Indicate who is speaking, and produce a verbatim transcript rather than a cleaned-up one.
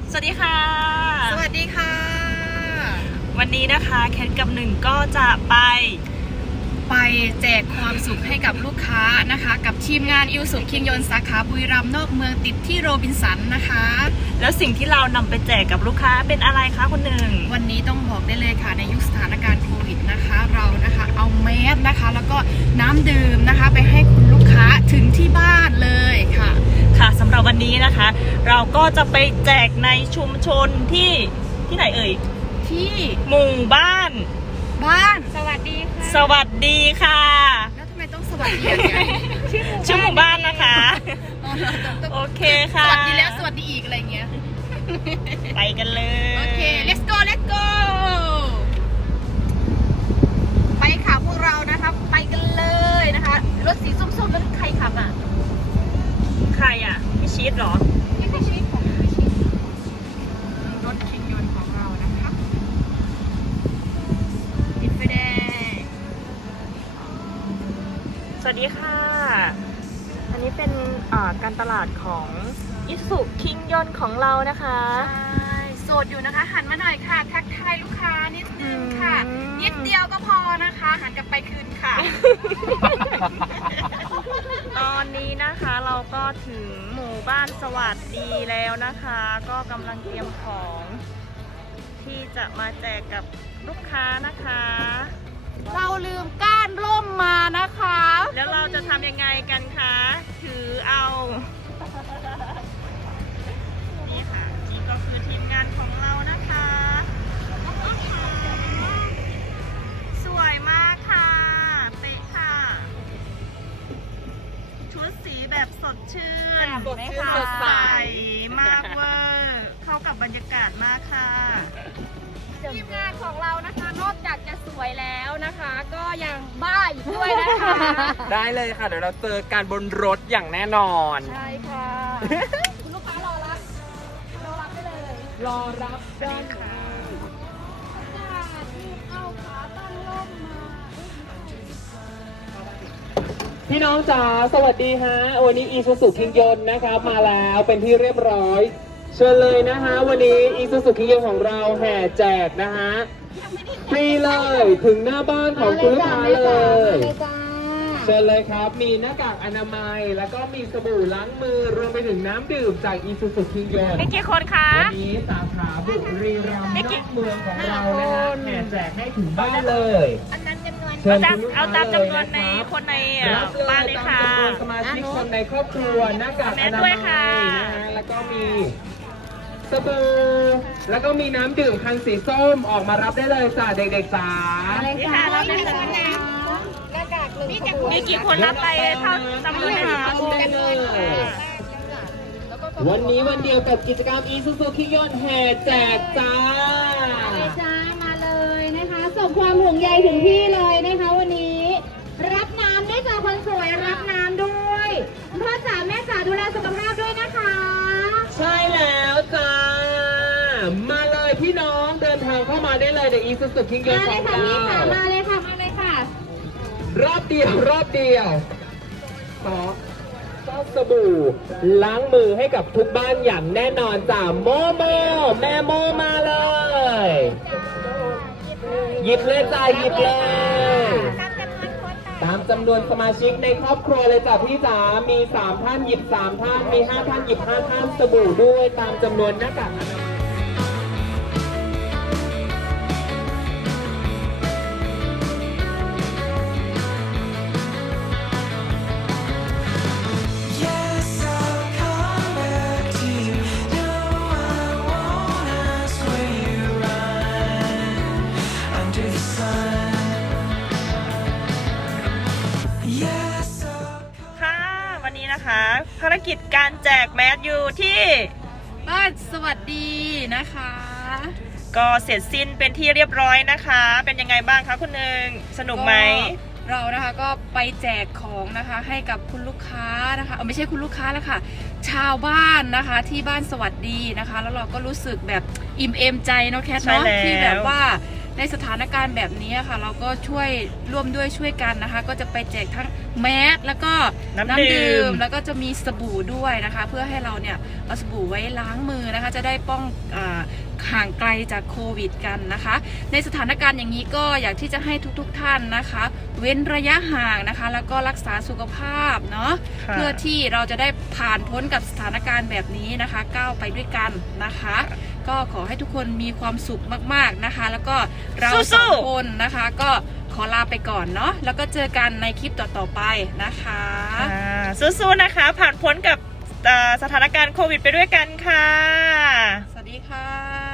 Speaker 1: สวัสดีค่ะ
Speaker 2: สวัสดีค่ะ
Speaker 1: วันนี้นะคะแคทกับหนึ่งก็จะไป
Speaker 2: ไปแจกความสุขให้กับลูกค้านะคะกับทีมงานอิวสุคิงยนต์สาขาบุรีรัมย์นอกเมืองติดที่โรบินสันนะคะ
Speaker 1: แล้วสิ่งที่เรานำไปแจกกับลูกค้าเป็นอะไรคะคุณหนึ่ง
Speaker 2: วันนี้ต้องบอกได้เลยค่ะในยุคสถานการณ์โควิดนะคะเรานะคะเอาแมสนะคะแล้วก็น้ำดื่มนะคะไปให้คุณลูกค้าถึงที่บ้านเลยค่ะ
Speaker 1: ค่ะสำหรับวันนี้นะคะเราก็จะไปแจกในชุมชนที่ที่ไหนเอ่ย
Speaker 2: ที่
Speaker 1: หมู่บ้าน
Speaker 2: บ้านสวัสดีค่ะ
Speaker 1: สวัสดีค่ะ
Speaker 2: แล้วทำไมต้องสวัสดีอย่างเงี้ย
Speaker 1: ชื่อหมู่บ้านนะคะโอเคค่ะ
Speaker 2: สวัสดีแล้วสวัสดีอีกอะไรเงี้ย
Speaker 1: ไปกันเลย
Speaker 2: โอเค let's go let's go ไปค่ะพวกเรานะคะไปกันเลยนะคะรถสีส้มๆนั้นใครขับอ่ะ
Speaker 1: ใครอ่ะพี่ชีสเหรอ
Speaker 2: ไม่ใช่ชีสของพี่ชีสรถคิงยนต์ของเรานะคะติดไฟแดง
Speaker 1: สวัสดีค่ะอันนี้เป็นการตลาดของอิสุคิงยนต์ของเรานะคะ
Speaker 2: ใช่โสดอยู่นะคะหันมาหน่อยค่ะทักทายลูกค้านิดนึงค่ะนิดเดียวก็พอนะคะหันกลับไปคืนค่ะ
Speaker 1: ตอนนี้นะคะเราก็ถึงหมู่บ้านสวัสดีแล้วนะคะก็กำลังเตรียมของที่จะมาแจกกับลูกค้านะคะ
Speaker 2: เราลืมก้านร่มมานะคะ
Speaker 1: แล้วเราจะทำยังไงกันคะถือเอานี่ค่ะนี่ก็คือทีมงานของเรานะคะสวยมากค่ะเป๊ะค่ะชุดสีแบบสดชื่น
Speaker 2: สดชื่นสดใส
Speaker 1: มากเวอร์เข้ากับบรรยากาศมากค่ะ
Speaker 2: ทีมงานของเรานะคะนอกจากจะสวยแล้วนะคะก็ยังบ้าอีกด้วยนะคะ
Speaker 3: ได้เลยค่ะเดี๋ยวเราเจอการบนรถอย่างแน่นอน
Speaker 2: ใช่ค่ะคุณลูกค้ารอรับรอรับได้เลย
Speaker 3: รอรับได้ค่ะ
Speaker 2: เอาขาตั้งร่มมา
Speaker 3: พี่น้องจ๋าสวัสดีฮะวันนี้อีซูซูคิงยนต์นะครับมาแล้วเป็นที่เรียบร้อยเชิญเลยนะฮะวันนี้อีซูซูคิงยนต์ของเราแห่แจกนะฮะฟรีเลยถึงหน้าบ้านของคุณลูกค้าเลยเชิญเลยครับมีหน้ากากอนามัยแล้วก็มีสบู่ล้างมือรวมไปถึงน้ำดื่มจากอีซูซูคิงยนต์
Speaker 1: มีกี่คนคะ
Speaker 3: วันนี้สาขาบุรีรัมย์นอกเมืองของเรานะฮะแห่แจกให้ถึงบ้านเลย
Speaker 2: อันนั้นจำนวน
Speaker 1: เอาตามจำนวนในคนในบ้านเลยค่ะ
Speaker 3: ตามจำนวนสมาชิกคนในครอบครัวหน้ากากอนามัยนะฮะแล้วก็มีสบู่แล้วก็มีน้ำดื่มคันสีส้มออกมารับได้เลยจ้าเด็กๆจ๋า
Speaker 1: นี่ค่ะรับได้เลย
Speaker 2: หน้ากากหนึ่ง
Speaker 1: มีกี่คนรับไปเท่าจำนวนในสบู่
Speaker 3: วันนี้วันเดียวกับกิจกรรมอีซูซูคิยนแห่แจกจ้า
Speaker 4: เลยจ้ามาเลยนะคะส่งความห่วงใยถึงพี่เลยนะคะวันนี้รับน้ำด้วยจ้าคนสวยรับน้ำด้วยพ่อจ๋าแม่จ๋าดูแลสุขภาพด้วยนะคะ
Speaker 3: ใช่แล้วจ้ามาเลยพี่น้องเดินทางเข้ามาได้เลยในอีซูซูคิยนของเรา
Speaker 4: มาเลยค่ะมาเลยค่ะ
Speaker 3: รอบเดียวรอบเดียวขอก็สบู่ล้างมือให้กับทุกบ้านอย่างแน่นอนจ้าโมโมแม่โมมาเลยหยิบเลยจ้าหยิบเลยตามจำนวนสมาชิกในครอบครัวเลยจ้าพี่จ๋ามีสามท่านหยิบสามท่านมีห้าท่านหยิบห้าท่านสบู่ด้วยตามจำนวนหน้ากาก
Speaker 1: นะคะภารกิจการแจกแมสอยู่ที่
Speaker 2: บ้านสวัสดีนะคะ
Speaker 1: ก็เสร็จสิ้นเป็นที่เรียบร้อยนะคะเป็นยังไงบ้างคะคุณหนึ่งสนุกไหม
Speaker 2: เรานะคะก็ไปแจกของนะคะให้กับคุณลูกค้านะคะเออไม่ใช่คุณลูกค้าแล้วค่ะชาวบ้านนะคะที่บ้านสวัสดีนะคะแล้วเราก็รู้สึกแบบอิ่มเอมใจเนาะแคทเนาะที่แบบว่าในสถานการณ์แบบนี้ค่ะเราก็ช่วยร่วมด้วยช่วยกันนะคะ ก็จะไปแจกทั้งแมสแล้วก็น้ำดื่มแล้วก็จะมีสบู่ด้วยนะคะ เพื่อให้เราเนี่ยเอาสบู่ไว้ล้างมือนะคะ จะได้ป้องอ่าห่างไกลจากโควิดกันนะคะ ในสถานการณ์อย่างนี้ก็อยากที่จะให้ทุกๆท่านนะคะ เว้นระยะห่างนะคะ แล้วก็รักษาสุขภาพเนาะ
Speaker 1: ค่ะ
Speaker 2: เพื่อที่เราจะได้ผ่านพ้นกับสถานการณ์แบบนี้นะคะก้าวไปด้วยกันนะคะ ก็ขอให้ทุกคนมีความสุขมากๆนะคะ แล้วก็เราสองคนนะคะ ก็ขอลาไปก่อนเนาะแล้วก็เจอกันในคลิปต่อๆไปนะคะ
Speaker 1: อ่าสู้ๆนะคะ ผ่านพ้นกับเอ่อสถานการณ์โควิดไปด้วยกันค่ะ
Speaker 2: สวัสดีค่ะ